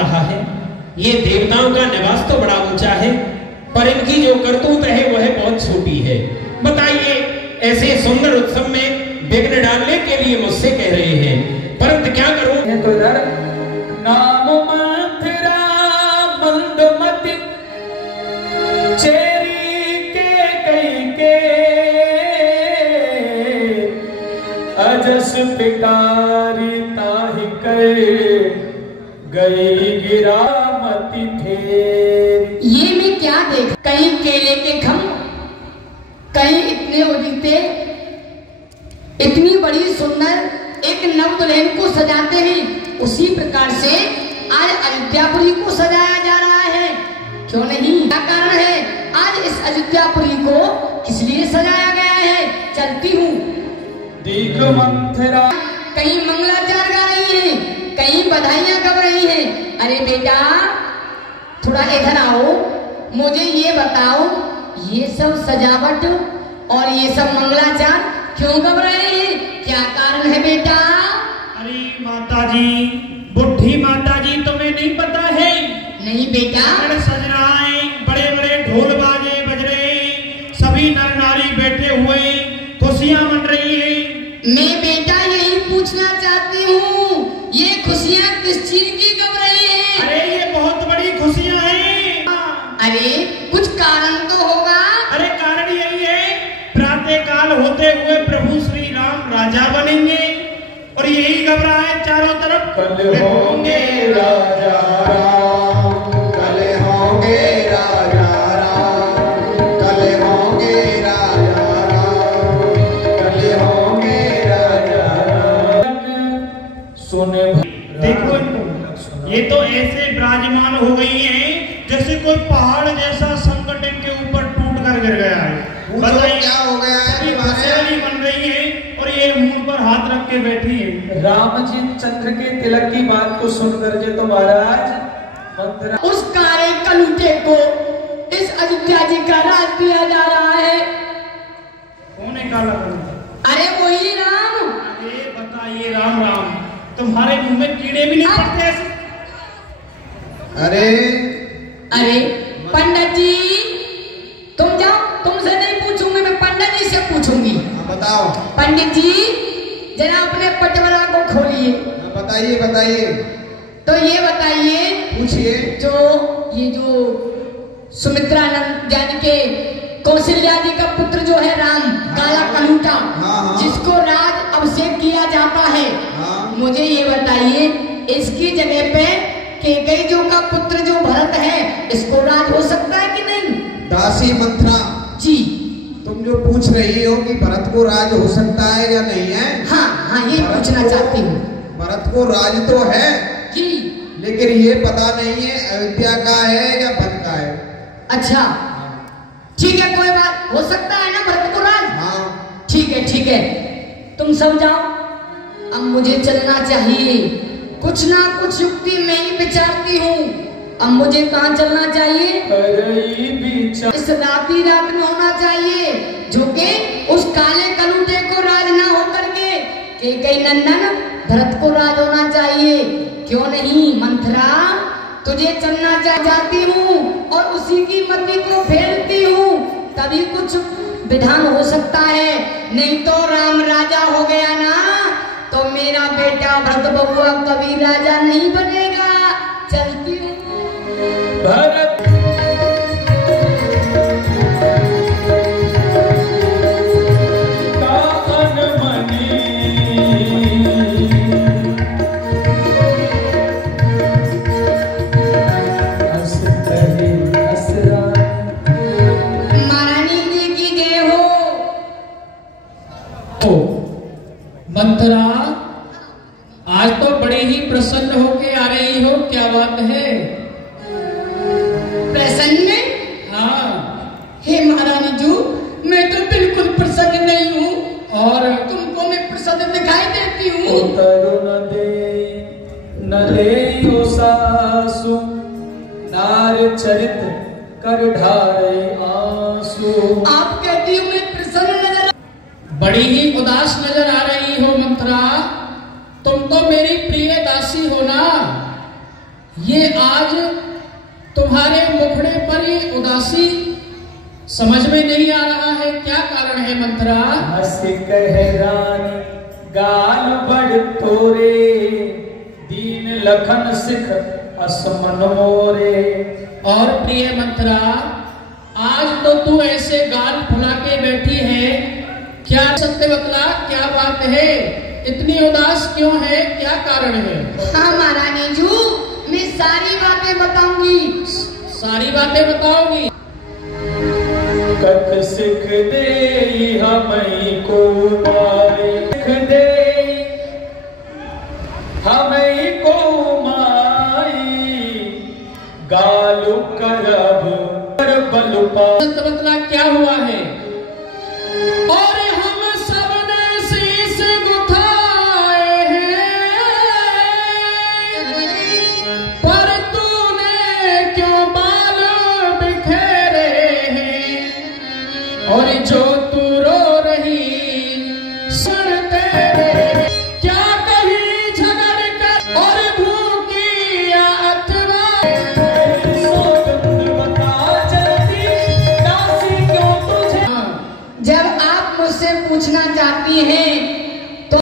रहा है। ये देवताओं का निवास तो बड़ा ऊंचा है, पर इनकी जो करतूत है वह बहुत छोटी है। बताइए, ऐसे सुंदर उत्सव में विघ्न डालने के लिए मुझसे कह रहे हैं, परंतु क्या करूं? तो इधर नाम मंथरा मंदमति चेरी के कई के अजस पिटारी ताहि कहे गई गिरामती फेरी। ये मैं क्या देख, कहीं केले के खम, कहीं इतने उड़ते, इतनी बड़ी सुंदर एक नव दुल्हन को सजाते हैं, उसी प्रकार से आज अयोध्यापुरी को सजाया जा रहा है। क्यों नहीं? क्या कारण है आज इस अयोध्यापुरी को किस लिए सजाया गया है? चलती हूँ। देख मंथरा कहीं मंगलाचार गा रही है, कहीं बधाइयां गा रही है। अरे बेटा थोड़ा इधर आओ, मुझे ये बताओ, ये सब सजावट और ये सब मंगलाचार क्यों गा रहे हैं? क्या कारण है बेटा? अरे माताजी, बुढ़ी माताजी, तुम्हें नहीं पता है? नहीं बेटा। सज रहा है, बड़े बड़े ढोल बाजे बज रहे, सभी नर नारी बैठे हुए, खुशियां मन रही है। मैं बेटा यही पूछना चाहती हूँ, ये खुशियाँ किस चीज की गम रही है? अरे ये बहुत बड़ी खुशियाँ हैं। अरे कुछ कारण तो होगा। अरे कारण यही है, प्रातः काल होते हुए प्रभु श्री राम राजा बनेंगे, और यही घबरा है चारों तरफ। कल होंगे राजा राम, कल होंगे राजा राम, कल होंगे राजा राम, कल होंगे राजा राम। सुने देखो, ये तो ऐसे विराजमान हो गई है जैसे कोई पहाड़ जैसा संकट इनके ऊपर टूट कर गिर गया है। बताइए क्या हो गया है? खुशहाली बन रही है, और ये मुंह पर हाथ रख के बैठी है। राम जी चंद्र के तिलक की बात को सुनकर के तो महाराज मंथरा उस काले कलूटे को इस अयोध्या जी का राज दिया जा रहा है। कौन है काला कलूटा? अरे वही राम। अरे बताइए, राम राम, तुम्हारे मुंह में कीड़े भी नहीं पड़ते ऐसे? अरे अरे पंडित जी तुम जाओ, तुमसे नहीं पूछूंगी, मैं पंडित जी से पूछूंगी। बताओ पंडित जी जरा अपने पटवरा को खोलिए। बताइए बताइए। तो ये बताइए, पूछिए। ये जो सुमित्रा नंद यानी के कौशल्या जी का पुत्र जो है राम, काला कलूटा, जिसको राज अभिषेक किया जाता है, मुझे ये बताइए इसकी जगह पे केकई का पुत्र जो भरत है, इसको राज हो सकता है कि नहीं? दासी मंथरा जी, तुम जो पूछ रही हो कि भरत को राज हो सकता है या नहीं है? हाँ हाँ, ये पूछना चाहती हूँ। भरत को राज तो है जी, लेकिन ये पता नहीं है अयोध्या का है या वन का है। अच्छा ठीक है, कोई बात, हो सकता है ना भरत को राज? हाँ ठीक है, तुम सब जाओ, अब मुझे चलना चाहिए। कुछ ना कुछ युक्ति मैं ही विचारती हूँ। अब मुझे कहाँ चलना चाहिए? इस रात में होना चाहिए, जो कि उस काले कलूटे को राज ना हो करके केकई नंदन भरत को राज होना चाहिए। क्यों नहीं मंथरा, तुझे चलना चाहती हूँ और उसी की मति को फेरती हूँ, तभी कुछ विधान हो सकता है। नहीं तो राम राजा हो गया ना, तो मेरा बेटा भरत बबुआ कभी राजा नहीं बनेगा। चलती हूँ। भरत मंथरा, आज तो बड़े ही प्रसन्न होके आ रही हो, क्या बात है? प्रसन्न? हाँ। हे महारानी जी, मैं तो बिल्कुल प्रसन्न नहीं हूँ। और तुमको मैं प्रसन्न दिखाई देती हूँ। न ले सासु नार चरित कर ढारे आंसू। आप कहती हो मैं प्रसन्न नजर, बड़ी ही उदास नजर आ रही हो मंथरा। तुम तो मेरी प्रिय दासी हो ना? ये आज तुम्हारे मुखड़े पर ये उदासी समझ में नहीं आ रहा है, क्या कारण है मंथरा? हंस कह रानी गाल बड़ तोरे, दीन लखन सिख असमन मोरे। और प्रिय मंथरा, आज तो तू ऐसे गाल फुला के बैठी है, क्या सत्य बतला, क्या बात है? इतनी उदास क्यों है, क्या कारण है? हाँ महारानी जू, मैं सारी बातें बताऊंगी। सारी बातें बताओगी? कथ सिख दे हमें को मारे, सिख दे हमें को माई, गालू करब कर बलुपा। सत्य बतला, क्या हुआ है? और हम सबने शीश गुथाए हैं, पर तूने क्यों बाल बिखेरे हैं? और जो तू रो रही सुन तेरे, क्या कहीं झगड़ कर और भूखी या अथवा? बता जल्दी दासी क्यों तुझे? जब आप मुझसे पूछना चाहती हैं